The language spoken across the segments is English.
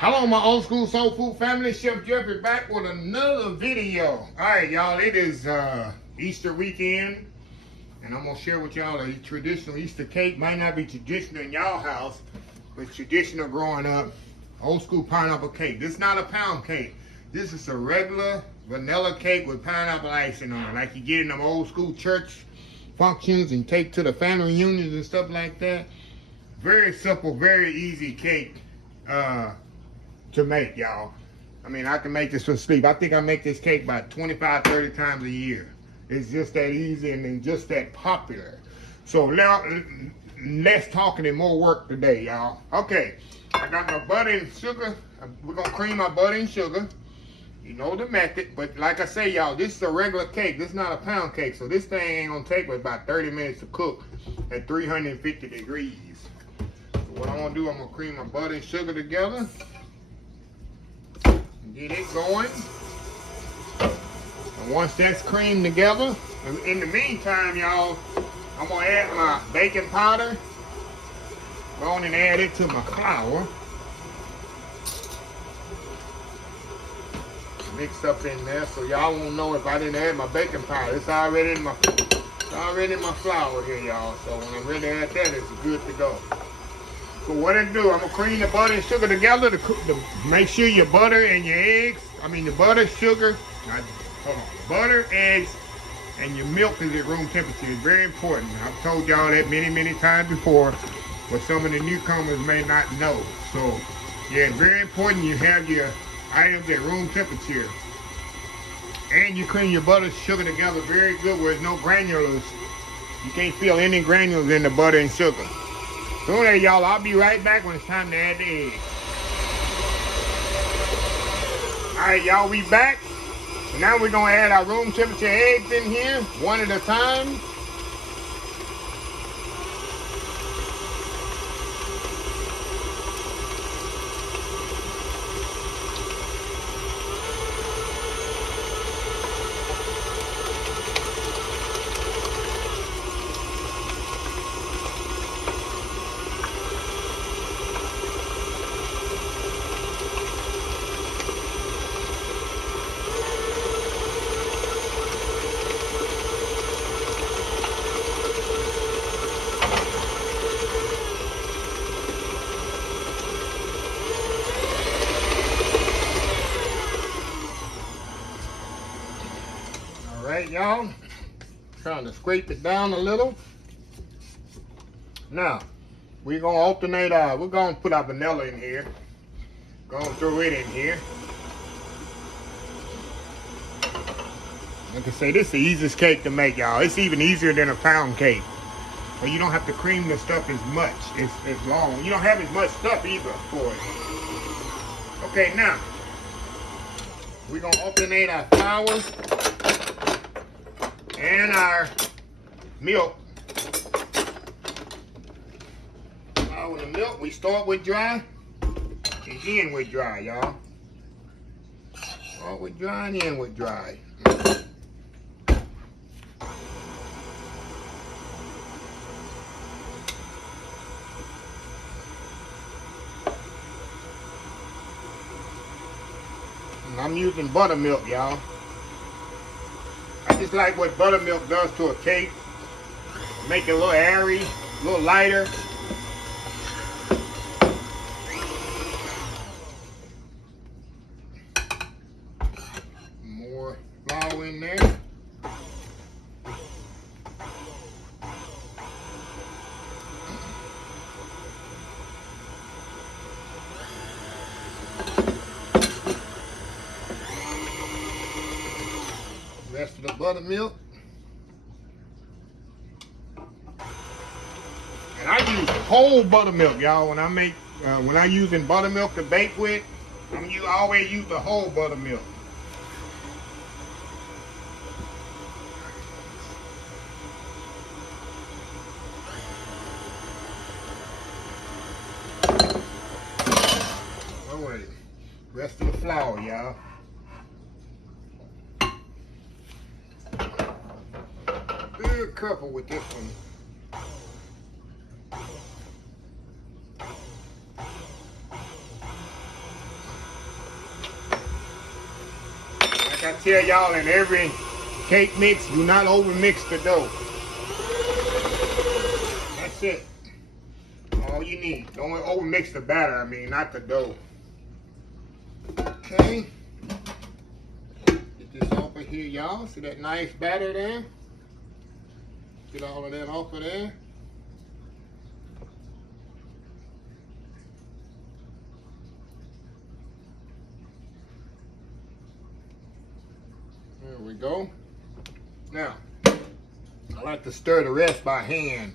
Hello, my old school soul food family. Chef Jeffrey back with another video. All right, y'all. It is Easter weekend, and I'm gonna share with y'all a traditional Easter cake. Might not be traditional in y'all house, but traditional growing up. Old school pineapple cake. This is not a pound cake. This is a regular vanilla cake with pineapple icing on it, like you get in them old school church functions and take to the family reunions and stuff like that. Very simple, very easy cake. To make, y'all. I mean, I can make this for sleep. I think I make this cake about 25, 30 times a year. It's just that easy and then just that popular. So less talking and more work today, y'all. Okay, I got my butter and sugar. We're gonna cream my butter and sugar. You know the method, but like I say, y'all, this is a regular cake. This is not a pound cake, so this thing ain't gonna take but about 30 minutes to cook at 350 degrees. So what I'm gonna do, I'm gonna cream my butter and sugar together. Get it going. And once that's creamed together, in the meantime, y'all, I'm gonna add my baking powder. Go on and add it to my flour. Mixed up in there, so y'all won't know if I didn't add my baking powder. It's already in my flour here, y'all. So when I'm ready to add that, it's good to go. So what I do, I'm gonna cream the butter and sugar together to make sure your butter and your eggs, the butter, sugar, butter, eggs, and your milk is at room temperature. It's very important. I've told y'all that many, many times before, but some of the newcomers may not know. So yeah, it's very important you have your items at room temperature. And you cream your butter and sugar together very good where there's no granules. You can't feel any granules in the butter and sugar. So there, y'all, I'll be right back when it's time to add the eggs. All right, y'all, we back. So now we're gonna add our room temperature eggs in here, one at a time. Alright, y'all, trying to scrape it down a little. Now, we're going to alternate we're going to put our vanilla in here. Going to throw it in here. Like I say, this is the easiest cake to make, y'all. It's even easier than a pound cake. But you don't have to cream the stuff as much. It's long. You don't have as much stuff either for it. Okay, now, we're going to alternate our flour and our milk. Flour and milk, we start with dry and end with dry, y'all. Start with dry and end with dry. And I'm using buttermilk, y'all. I just like what buttermilk does to a cake. Make it a little airy, a little lighter. More flour in there. Rest of the buttermilk. And I use whole buttermilk, y'all. When I using buttermilk to bake with, I always use the whole buttermilk. All right, rest of the flour, y'all. Be careful with this one. tell y'all in every cake mix, do not over mix the dough. That's it. All you need. Don't over mix the batter, I mean, not the dough. Okay. Get this off of here, y'all. See that nice batter there? Get all of that off of there. There we go. Now, I like to stir the rest by hand.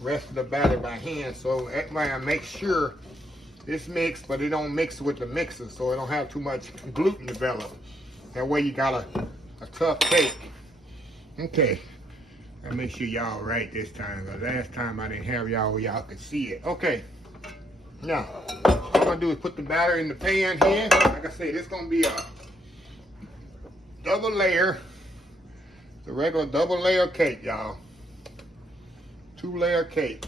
Rest of the batter by hand. So that way I make sure it's mixed, but it don't mix with the mixer, so it don't have too much gluten develop. That way you got a tough cake. Okay. I'll make sure y'all right this time. The last time I didn't have y'all where y'all could see it. Okay. Now, what I'm gonna do is put the batter in the pan here. Like I said, it's gonna be a double layer. The regular double layer cake, y'all. 2-layer cake.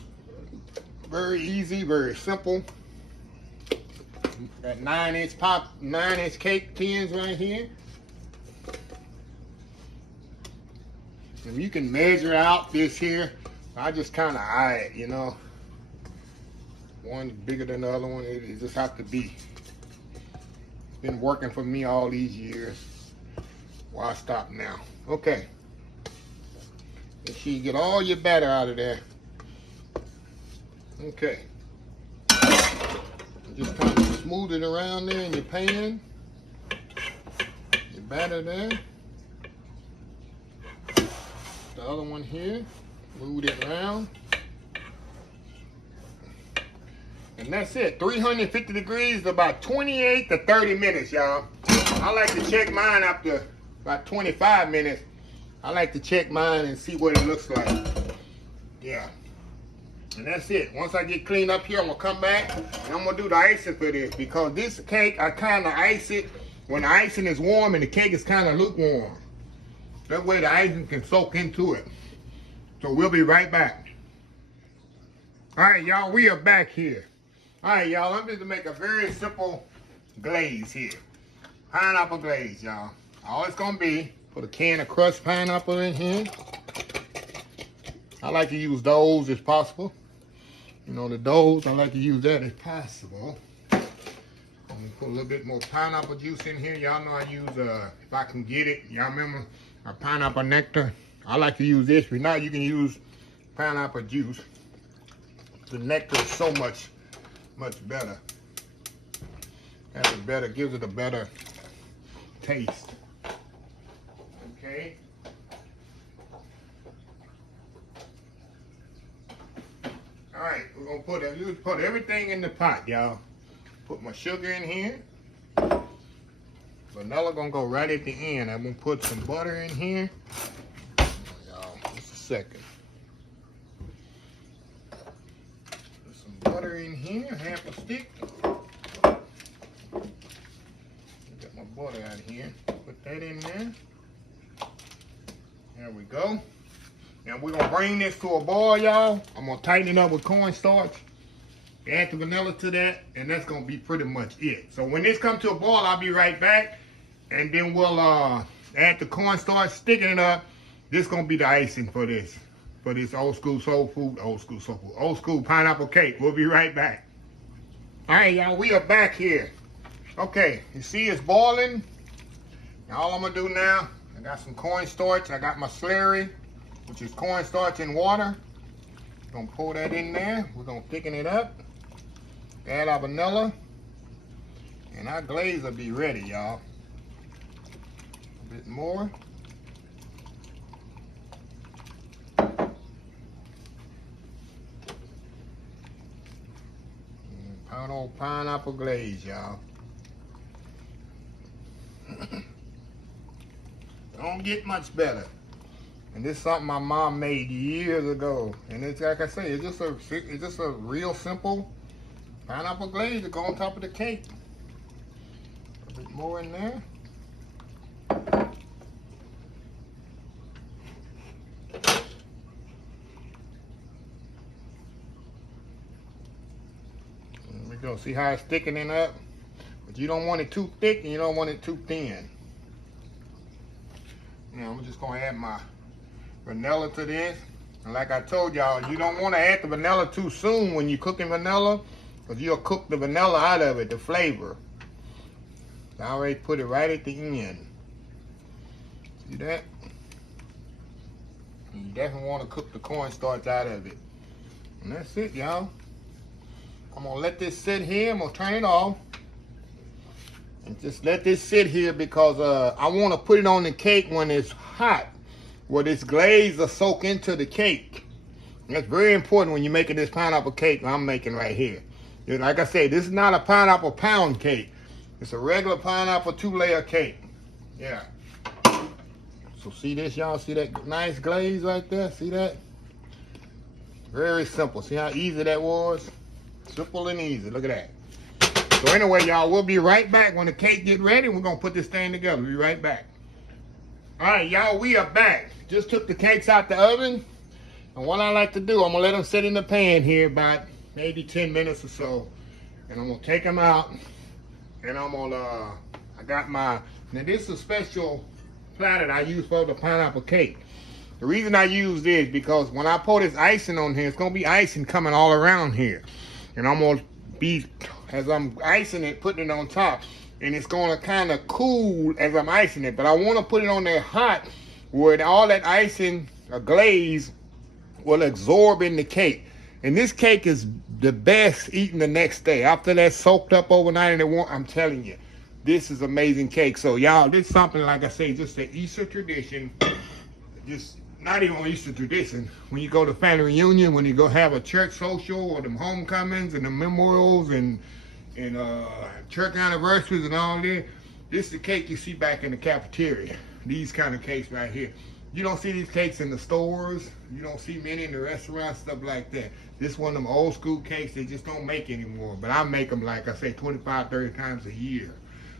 Very easy, very simple. Got 9-inch cake tins right here. And you can measure out this here. I just kind of eye it, you know. One bigger than the other one. It just have to be. It's been working for me all these years. Why stop now? Okay. Make sure you get all your batter out of there. Okay. Just kind of smooth it around there in your pan. Your batter there. The other one here. Move it around. And that's it. 350 degrees, about 28 to 30 minutes, y'all. I like to check mine after about 25 minutes. I like to check mine and see what it looks like. Yeah. And that's it. Once I get cleaned up here, I'm going to come back and I'm going to do the icing for this. Because this cake, I kind of ice it when the icing is warm and the cake is kind of lukewarm. That way the icing can soak into it. So we'll be right back. All right, y'all, we are back here. All right, y'all, I'm going to make a very simple glaze here. Pineapple glaze, y'all. All it's going to be, put a can of crushed pineapple in here. I like to use those if possible. You know, the doughs, I like to use that if possible. I'm gonna put a little bit more pineapple juice in here. Y'all know I use, if I can get it, y'all remember our pineapple nectar? I like to use this, but now you can use pineapple juice. The nectar is so much better. That's better, gives it a better taste. Okay. All right, we're gonna put everything in the pot, y'all. Put my sugar in here. Vanilla gonna go right at the end. I'm gonna put some butter in here. Y'all, just a second. Put some butter in here, half a stick. Get my butter out of here. Put that in there. There we go. Now we're gonna bring this to a boil, y'all. I'm gonna tighten it up with cornstarch. Add the vanilla to that, and that's gonna be pretty much it. So when this comes to a boil, I'll be right back, and then we'll add the cornstarch, sticking it up. This gonna be the icing for this old school pineapple cake. We'll be right back. All right, y'all, we are back here. Okay, you see it's boiling. Now all I'm gonna do now, I got some cornstarch. I got my slurry, which is cornstarch and water. Gonna pour that in there. We're gonna thicken it up. Add our vanilla. And our glaze will be ready, y'all. A bit more. Pound old pineapple glaze, y'all. Don't get much better. And this is something my mom made years ago. And it's like I say, it's just a real simple pineapple glaze to go on top of the cake. A bit more in there. There we go. See how it's thickening up? But you don't want it too thick and you don't want it too thin. Now I'm just gonna add my vanilla to this. And like I told y'all, you don't want to add the vanilla too soon when you're cooking vanilla, because you'll cook the vanilla out of it, the flavor. I already put it right at the end. See that? You definitely want to cook the cornstarch out of it. And that's it, y'all. I'm gonna let this sit here. I'm gonna turn it off. And just let this sit here because I want to put it on the cake when it's hot, where this glaze will soak into the cake. And that's very important when you're making this pineapple cake I'm making right here. Like I said, this is not a pineapple pound cake. It's a regular pineapple 2-layer cake. Yeah. So see this, y'all? See that nice glaze right there? See that? Very simple. See how easy that was? Simple and easy. Look at that. So anyway, y'all, we'll be right back when the cake get ready. We're going to put this thing together. We'll be right back. All right, y'all, we are back. Just took the cakes out the oven. And what I like to do, I'm going to let them sit in the pan here about maybe 10 minutes or so. And I'm going to take them out. And I'm going to, I got my, now this is a special platter I use for the pineapple cake. The reason I use this because when I pour this icing on here, it's going to be icing coming all around here. And I'm going to be, as I'm icing it, putting it on top. And it's going to kind of cool as I'm icing it. But I want to put it on there hot where all that icing, glaze, will absorb in the cake. And this cake is the best eating the next day. After that soaked up overnight and it won't, I'm telling you, this is amazing cake. So y'all, this is something, like I say, just an Easter tradition. Just not even an Easter tradition. When you go to family reunion, when you go have a church social or them homecomings and the memorials and church anniversaries and all that, this is the cake you see back in the cafeteria. These kind of cakes right here. You don't see these cakes in the stores. You don't see many in the restaurants, stuff like that. This is one of them old school cakes they just don't make anymore. But I make them, like I say, 25, 30 times a year.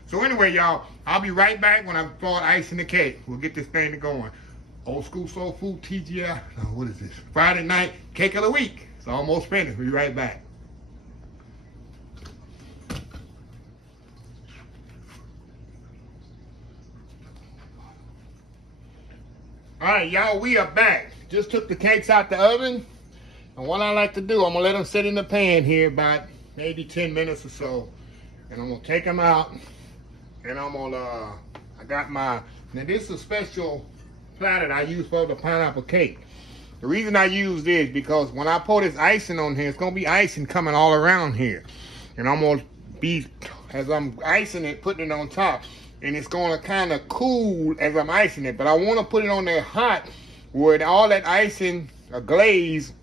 So anyway, y'all, I'll be right back when I start icing the cake. We'll get this thing going. Old school soul food, TGI. Oh, what is this? Friday night cake of the week. It's almost finished. We'll be right back. All right, y'all, we are back. Just took the cakes out the oven. And what I like to do, I'm going to let them sit in the pan here about maybe 10 minutes or so. And I'm going to take them out. And I'm going to, I got my, now this is a special platter I use for the pineapple cake. The reason I use this because when I pour this icing on here, it's going to be icing coming all around here. And I'm going to be, as I'm icing it, putting it on top. And it's going to kind of cool as I'm icing it. But I want to put it on there hot where all that icing, glaze,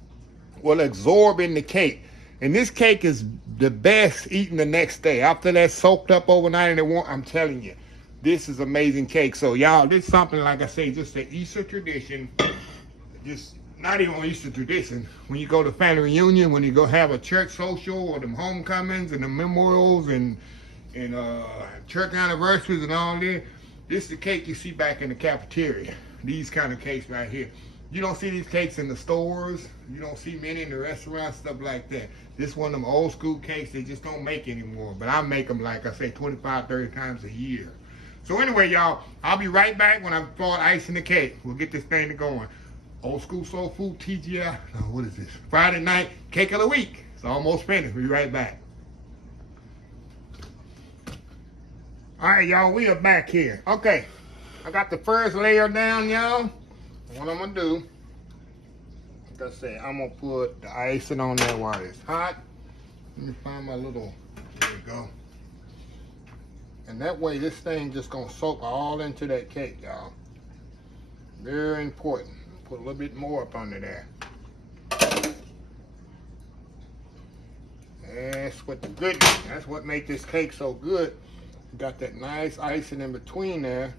will absorb in the cake. And this cake is the best eating the next day. After that soaked up overnight and it won't, I'm telling you, this is amazing cake. So y'all, this is something, like I say, just an Easter tradition. Just not even an Easter tradition. When you go to family reunion, when you go have a church social or them homecomings and the memorials and church anniversaries and all that, this is the cake you see back in the cafeteria. These kind of cakes right here. You don't see these cakes in the stores. You don't see many in the restaurants, stuff like that. This is one of them old school cakes they just don't make anymore. But I make them, like I say, 25, 30 times a year. So anyway, y'all, I'll be right back when I start icing the cake. We'll get this thing going. Old school soul food, TGI. Oh, what is this? Friday night cake of the week. It's almost finished. We'll be right back. All right, y'all, we are back here. Okay, I got the first layer down, y'all. What I'm gonna do, like I said, I'm gonna put the icing on there while it's hot. Let me find my little, there we go. And that way this thing just gonna soak all into that cake, y'all. Very important. Put a little bit more up under there. That's what the goodness, that's what makes this cake so good. Got that nice icing in between there.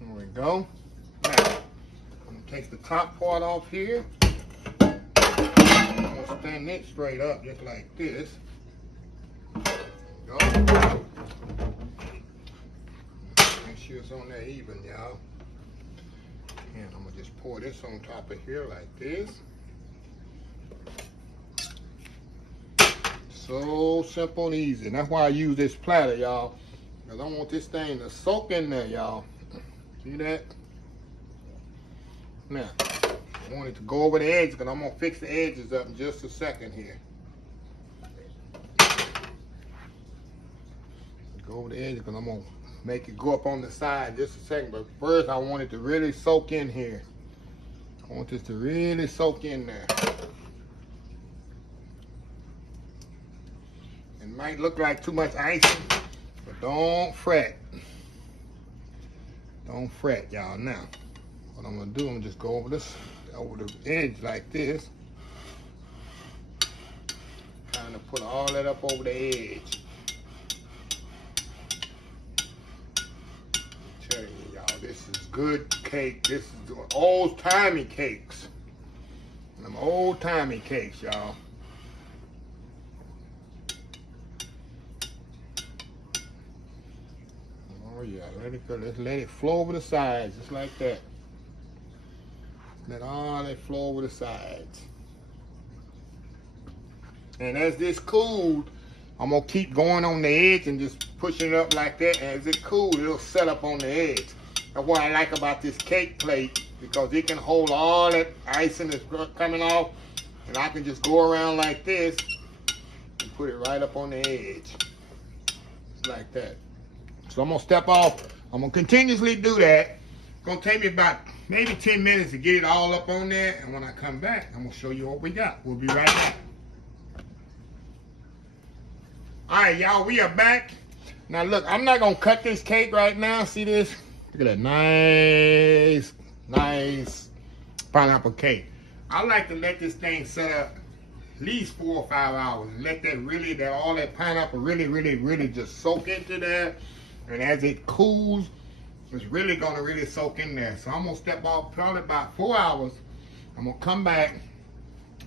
There we go. Now, I'm gonna take the top part off here. I'm gonna stand it straight up just like this. There we go. Make sure it's on there even, y'all. And I'm gonna just pour this on top of here like this. So simple and easy. And that's why I use this platter, y'all. Because I want this thing to soak in there, y'all. See that? Now, I want it to go over the edge because I'm going to fix the edges up in just a second here. Go over the edge because I'm going to make it go up on the side in just a second. But first, I want it to really soak in here. I want this to really soak in there. It might look like too much icing, but don't fret. Don't fret, y'all. Now, what I'm gonna do, I'm gonna just go over this, over the edge like this. Trying to put all that up over the edge. I'm telling you, y'all, this is good cake. This is old-timey cakes. Them old-timey cakes, y'all. Oh yeah, let it go. Let's let it flow over the sides, just like that. Let all that flow over the sides. And as this cools, I'm gonna keep going on the edge and just pushing it up like that. And as it cools, it'll set up on the edge. That's what I like about this cake plate, because it can hold all that icing that's coming off, and I can just go around like this and put it right up on the edge, like that. So I'm gonna step off. I'm gonna continuously do that. It's gonna take me about maybe 10 minutes to get it all up on there. And when I come back, I'm gonna show you what we got. We'll be right back. All right, y'all, we are back. Now look, I'm not gonna cut this cake right now. See this? Look at that nice, nice pineapple cake. I like to let this thing set up at least 4 or 5 hours and let that really, all that pineapple really just soak into there. And as it cools, it's really gonna really soak in there. So I'm gonna step off probably about 4 hours. I'm gonna come back,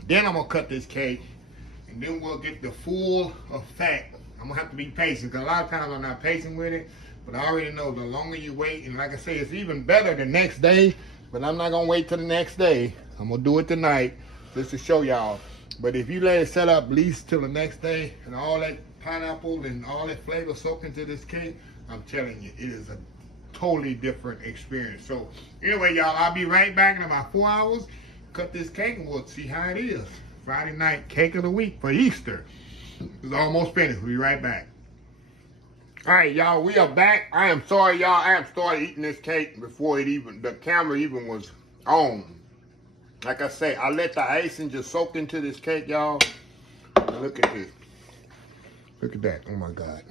then I'm gonna cut this cake, and then we'll get the full effect. I'm gonna have to be patient, because a lot of times I'm not patient with it, but I already know the longer you wait, and like I say, it's even better the next day, but I'm not gonna wait till the next day. I'm gonna do it tonight, just to show y'all. But if you let it set up at least till the next day, and all that pineapple and all that flavor soak into this cake, I'm telling you, it is a totally different experience. So anyway, y'all, I'll be right back in about 4 hours. Cut this cake and we'll see how it is. Friday night cake of the week for Easter. It's almost finished. We'll be right back. All right, y'all, we are back. I am sorry, y'all. I have started eating this cake before the camera even was on. Like I say, I let the icing just soak into this cake, y'all. Look at this. Look at that. Oh my God.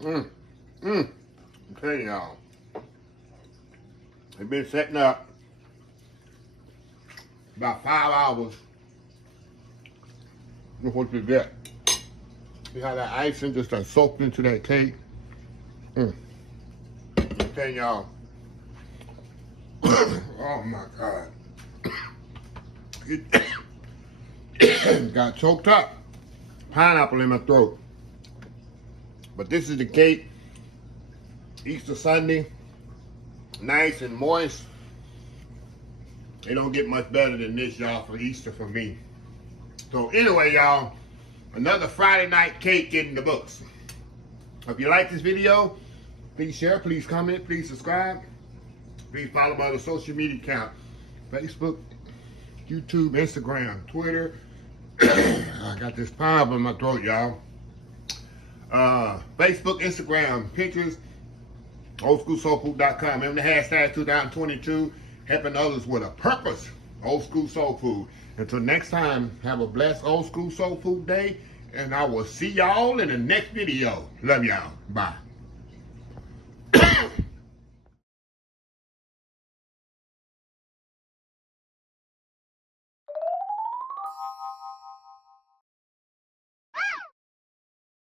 I'm telling y'all, it's been setting up about 5 hours before you get. See how that icing just done soaked into that cake? I'm telling y'all. Oh my God. It got choked up. Pineapple in my throat. But this is the cake, Easter Sunday, nice and moist. It don't get much better than this, y'all, for Easter for me. So anyway, y'all, another Friday night cake in the books. If you like this video, please share, please comment, please subscribe. Please follow my other social media account, Facebook, YouTube, Instagram, Twitter. I got this pineapple in my throat, y'all. Facebook, Instagram, Pinterest, oldschoolsoulfood.com. Remember the hashtag 2022, helping others with a purpose. Old School Soul Food. Until next time, have a blessed Old School Soul Food day, and I will see y'all in the next video. Love y'all. Bye.